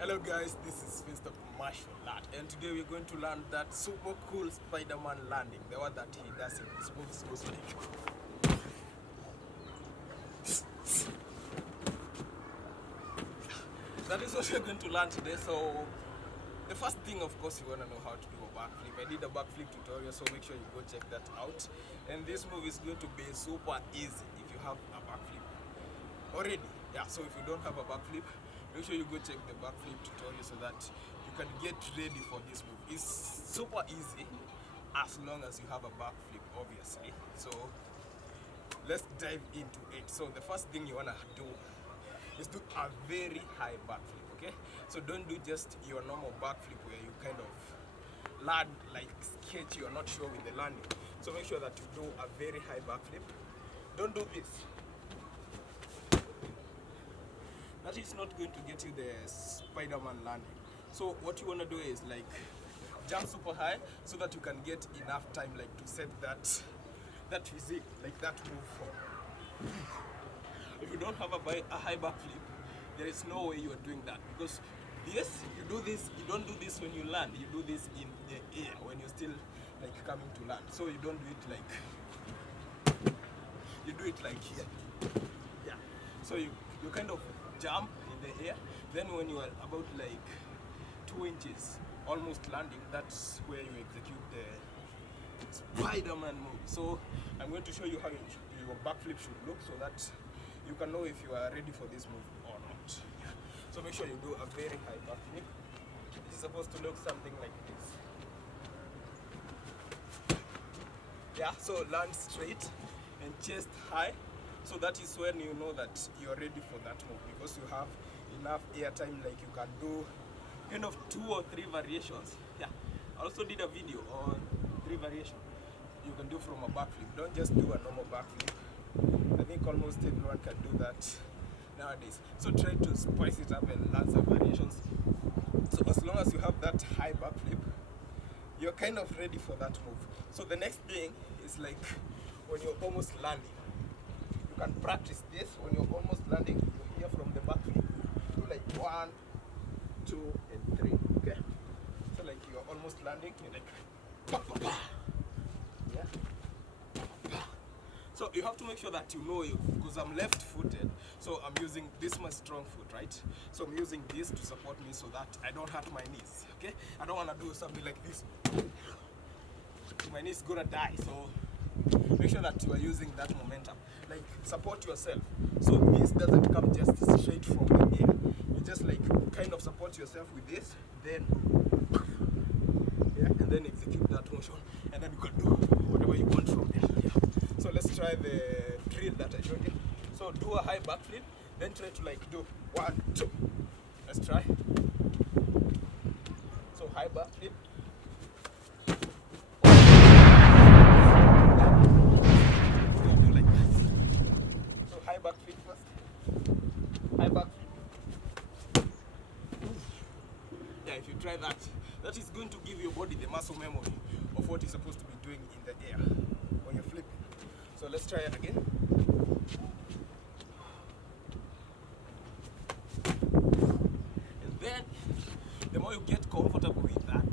Hello guys, this is Finstock martial art, and today we're going to learn that super cool Spider-Man landing, the one that he does in his movies goes like. That is what we're going to learn today. So the first thing, of course, you want to know how to do a backflip. I did a backflip tutorial, so make sure you go check that out. And this move is going to be super easy if you have a backflip already. Yeah, so if you don't have a backflip, make sure you go check the backflip tutorial so that you can get ready for this move. It's super easy as long as you have a backflip, obviously. So let's dive into it. So the first thing you want to do is do a very high backflip, okay? So don't do just your normal backflip where you kind of land like sketch, you're not sure with the landing. So make sure that you do a very high backflip. Don't do this. That is not going to get you the Spider-Man landing. So what you want to do is like jump super high so that you can get enough time like to set that physique, like that move. If you don't have a high backflip, there is no way you are doing that, because yes, you do this, you don't do this when you land, you do this in the air when you're still like coming to land. So you don't do it like, you do it like here. Yeah. So you kind of jump in the air, then when you are about like 2 inches almost landing, that's where you execute the Spider-Man move. So I'm going to show you how your backflip should look so that you can know if you are ready for this move or not. Yeah. So make sure you do a very high backflip. It's supposed to look something like this. Yeah, so land straight and chest high. So that is when you know that you're ready for that move, because you have enough air time, like you can do kind of 2 or 3 variations. Yeah, I also did a video on 3 variations you can do from a backflip. Don't just do a normal backflip. I think almost everyone can do that nowadays. So try to spice it up and learn some variations. So as long as you have that high backflip, you're kind of ready for that move. So the next thing is like when you're almost landing. You can practice this when you're almost landing. You hear from the backflip. Do like 1, 2, and 3. Okay. So like you're almost landing. You're like, bah, bah, bah. Yeah. So you have to make sure that you know, because I'm left-footed, so I'm using this my strong foot, right? So I'm using this to support me so that I don't hurt my knees. Okay. I don't want to do something like this. My knee's gonna die. So make sure that you are using that momentum. Like support yourself. So this doesn't come just straight from the air. You just like kind of support yourself with this, then yeah, and then execute that motion, and then you can do whatever you want from there. Yeah. So let's try the drill that I showed you. So do a high backflip, then try to like do 1, 2. Let's try. So high backflip. Backflip first. High backflip. Yeah, if you try that, that is going to give your body the muscle memory of what you're supposed to be doing in the air when you're flipping. So let's try it again. And then, the more you get comfortable with that,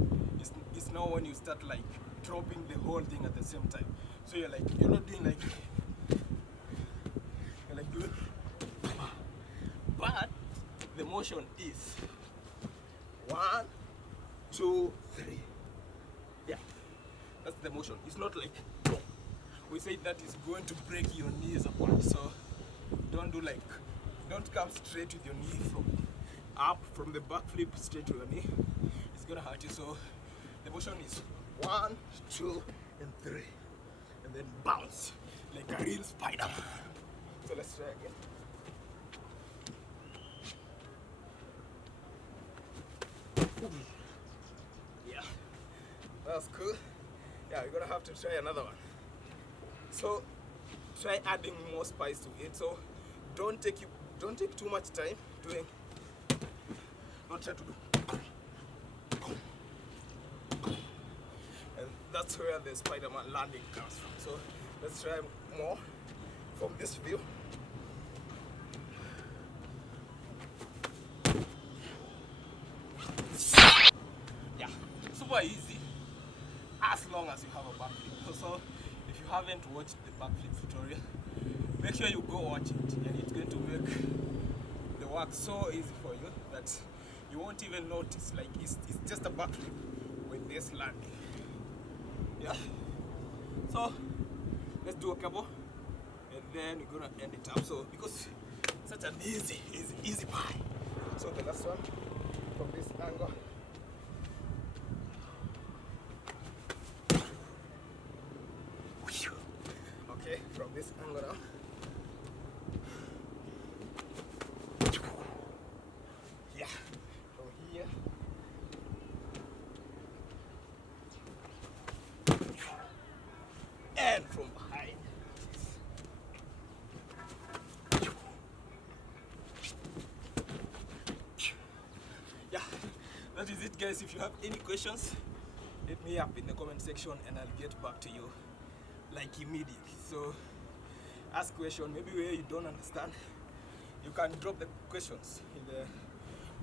it's now when you start like dropping the whole thing at the same time. So you're not doing like, but the motion is 1, 2, 3. Yeah, that's the motion. It's not like we say that is going to break your knees apart. So don't come straight with your knee from the backflip straight to your knee. It's gonna hurt you. So the motion is 1, 2, and 3, and then bounce like a real spider. So let's try again. Yeah, that's cool. Yeah, we're gonna have to try another one. So try adding more spice to it. So don't take too much time doing. Don't try to do. And that's where the Spider-Man landing comes from. So let's try more from this view. super easy as long as you have a backflip. So if you haven't watched the backflip tutorial, make sure you go watch it, and it's going to make the work so easy for you that you won't even notice. Like it's just a backflip with this landing. Yeah. So let's do a couple, and then we're gonna end it up. So because it's such an easy pie. So the last one from this angle. Okay, from this angle now. Yeah, from here. And from behind. Yeah, that is it, guys. If you have any questions, hit me up in the comment section and I'll get back to you like immediately. So ask question, maybe where you don't understand, you can drop the questions in the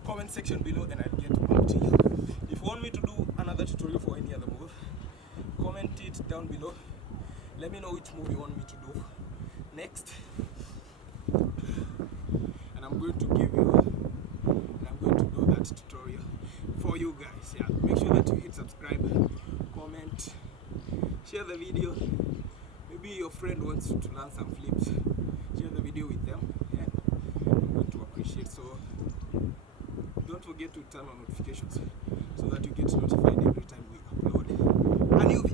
comment section below and I'll get back to you. If you want me to do another tutorial for any other move, comment it down below. Let me know which move you want me to do next, and I'm going to give you, and I'm going to do that tutorial for you guys. Yeah, make sure that you hit subscribe, comment, share the video. Maybe your friend wants to learn some flips, share the video with them, and I'm going to appreciate. So don't forget to turn on notifications so that you get notified every time we upload a new video.